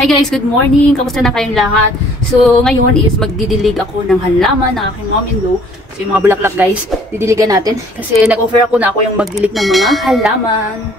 Hi guys, good morning! Kamusta na kayong lahat? So, ngayon is magdidilig ako ng halaman ng aking mom-in-law. So, yung mga bulaklak guys, didiligan natin. Kasi nag-offer ako na ako yung magdilig ng mga halaman.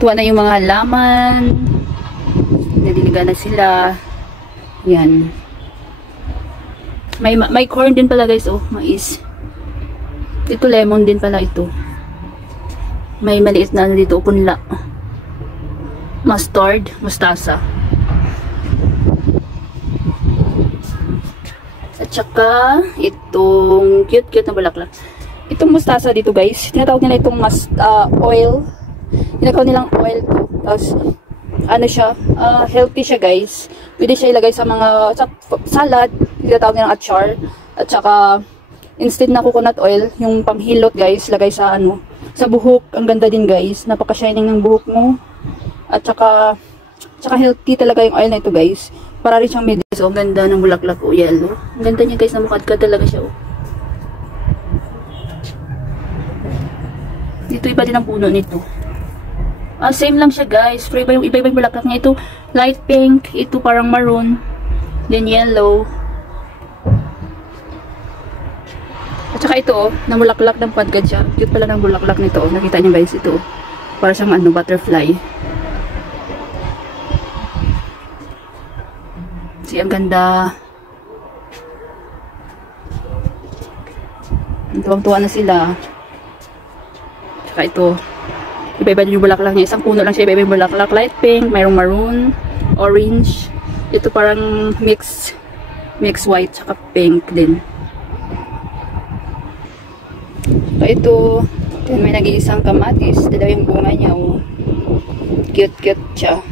Tuwa na yung mga halaman. Nadiligan na sila. Yan. May corn din pala guys. Oh, mais. Ito lemon din pala ito. May maliit na dito. Punla. Mustard. Mustasa. At saka itong cute na bulaklak. Itong mustasa dito guys. Tinatawag nila itong oil. Ginagawa nilang oil to. Tapos, ano siya, healthy siya guys. Pwede siya ilagay sa mga salad. Ginatawag nilang achar. At saka, instead na coconut oil, yung panghilot guys, lagay sa sa buhok. Ang ganda din guys. Napaka-shining ng buhok mo. At saka healthy talaga yung oil na ito guys. Para rin siyang medis. So, ang ganda ng bulaklak o yellow. Ang ganda niya guys, namukadkad talaga siya. Oh. Dito iba din ang puno nito. Same lang siya guys. Pero iba yung bulaklak niya. Ito light pink. Ito parang maroon. Then yellow. At saka ito namulaklak ng padgad siya. Cute pala ng bulaklak nito. Nakita niyo guys ito. Para siyang butterfly. Kasi ang ganda. Tuwang-tuwa na sila. Tsaka ito. Iba-iba yung bulaklak niya. Isang puno lang siya. Iba-iba yung bulaklak. Light pink, mayroong maroon, orange. Ito parang mix white, tsaka pink din. So, ito. May nag-iisang kamatis. Dalawa yung bunga niya. Oh. Cute siya.